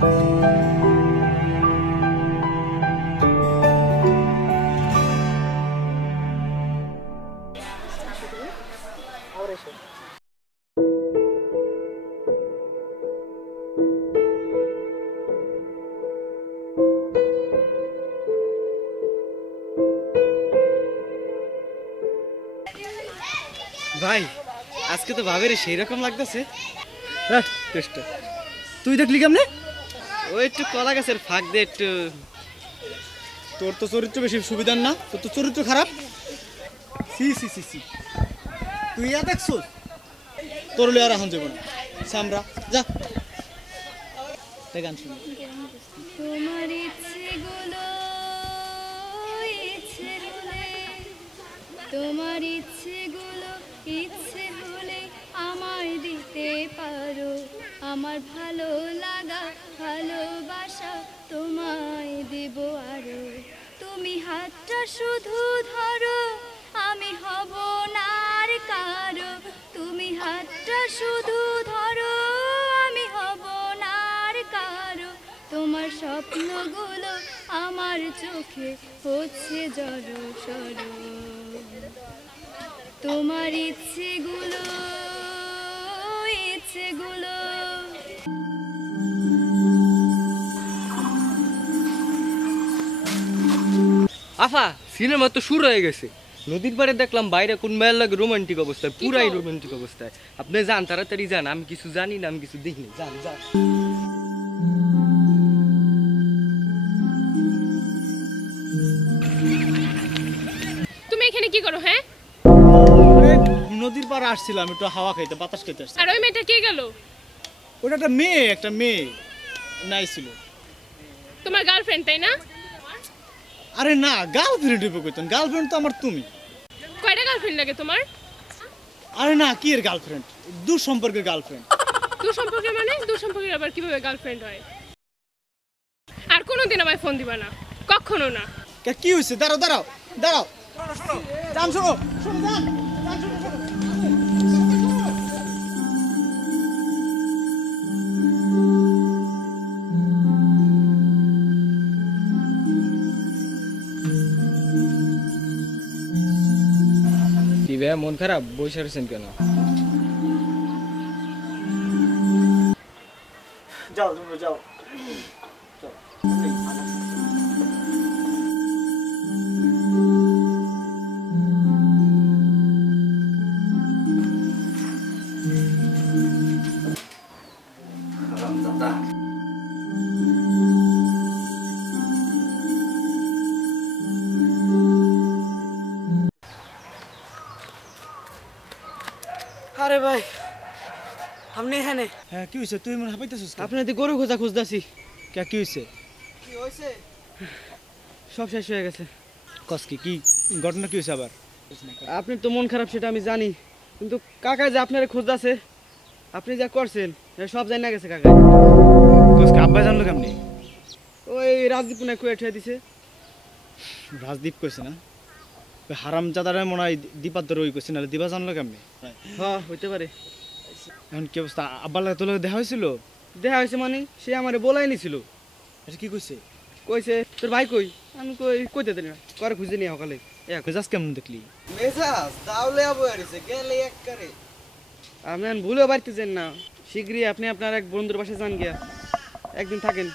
ভাই আজকে তো ভাবের সেই রকম লাগতেছে। তুই দেখলি কেমনে? ওই একটু কলা গাছের ফাঁক দিয়ে একটু। তোর তো চরিত্র বেশি সুবিধার না, তোর তো চরিত্র খারাপ। সি সি সি সি তুই ইয়া দেখছোস? তোর লিয়ে আর এখন যাবো না, সামরা যা গান শুনি। তোমার ইচ্ছেগুলো ইচ্ছে হলে, তোমার ইচ্ছেগুলো ইচ্ছে হলে আমায় দিতে পারো। আমার ভালো লাগা ভালোবাসা তোমায় দেব আরো। তুমি হাতটা শুধু ধরো, আমি হব না আর কারো। তুমি হাতটা শুধু ধরো, আমি হব না আর কারো। তোমার স্বপ্নগুলো আমার চোখে হচ্ছে জড়সড়। তোমার ইচ্ছেগুলো ইচ্ছেগুলো। আফা সিনেমা তো শুরু হয়ে গেছে। নদীর পাড়ে দেখলাম বাইরে কোন মেয়ের লাগে রোমান্টিক অবস্থায়, পুরাই রোমান্টিক অবস্থায়। আপনি যান, তাড়াতাড়ি যান। আমি কিছু জানি না, আমি কিছু দেখিনি। যান যান। তুমি এখানে কি করো? হ্যাঁ, নদীর পাড়ে আসছিলাম একটু হাওয়া খাইতে, বাতাস খাইতে আসছি। আর ওই মেয়েটা কে গেল? ওটা একটা মেয়ে নাই ছিল। তোমার গার্লফ্রেন্ড তাই না? আরে না, গার্লফ্রেন্ড রূপে কইতেন। গার্লফ্রেন্ড তো আমার তুমি। কয়টা গার্লফ্রেন্ড লাগে তোমার? আরে না, কি এর গার্লফ্রেন্ড? দূর সম্পর্কের গার্লফ্রেন্ড। দূর সম্পর্কে মানে? দূর সম্পর্কের আবার কিভাবে গার্লফ্রেন্ড হয়? আর কোনোদিন আমায় ফোন দিবা না, কখনো না। কি হয়েছে? দাঁড়াও দাঁড়াও দাঁড়াও, যান শোনো শোনো, যান যান শোনো শোনো। মন খারাপ, বসে রয়েছেন কেন? যাও তুমি যাও। আরে ভাই আপনি এখানে? হ্যাঁ কি হয়েছে? তুই মনে হাঁপাইতেছিস? আপনাদের গরু খোঁজা খুঁজতেছি। কি হয়েছে? সব শেষ হয়ে গেছে। কসকি কি ঘটনা কি হয়েছে আবার? আপনি তো মন খারাপ সেটা আমি জানি, কিন্তু কাকা যে আপনারা খুঁজতেছে, আপনি যা করছেন সব জানি না গেছে কাকা। কসকি আব্বা জানলো কেমনি? ওই রাজদীপ মনে কুয়ে ঠেয়ে দিছে। রাজদীপ কইছে না? ওই হারাম জাদারে মনে হয় দীপার ধরে ওই কইছে, না দিবা জানলো কেমনি? হ্যাঁ হইতে পারে। এখন কি অবস্থা? আব্বার লাগে তোর লাগে দেখা হয়েছিল? দেখা হয়েছে মানে? সে আমারে বলাই নিছিল। এটা কি কইছে? কইছে তোর ভাই কই? আমি কই কইতে দিন না, করে খুঁজে নিয়ে সকালে। মেজাজ কেমন দেখলি? মেজাজ তাহলে গেলে এক করে। আমি ভুলেও বাড়তে যান না, শীঘ্রই আপনি আপনার এক বন্ধুর বাসায় যান গিয়া, একদিন থাকেন।